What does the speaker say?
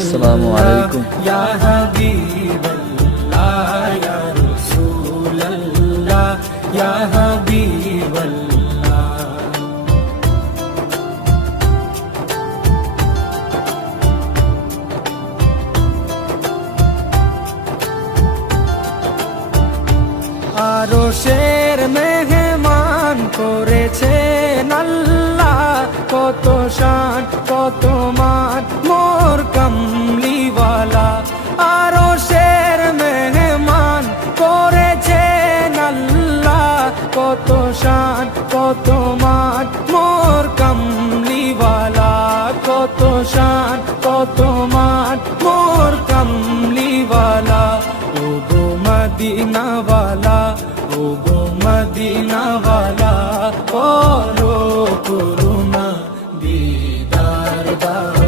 আসসালামু আলাইকুম। ইয়া হাবিবাল্লাহ ইয়া রাসূলুল্লাহ ইয়া হাবিবাল্লাহ। আরশের মেহমান করেছেন আল্লাহ, কত শান কত মান মোর কামলিওয়ালা। আরশের মেহমান করেছেন আল্লাহ, কত শান কত মান মোর কামলিওয়ালা, কত শান কত মান মোর কামলিওয়ালা। ও গো মদিনাওয়ালা, ও গো মদিনাওয়ালা, করো করুণা দিদার দাও।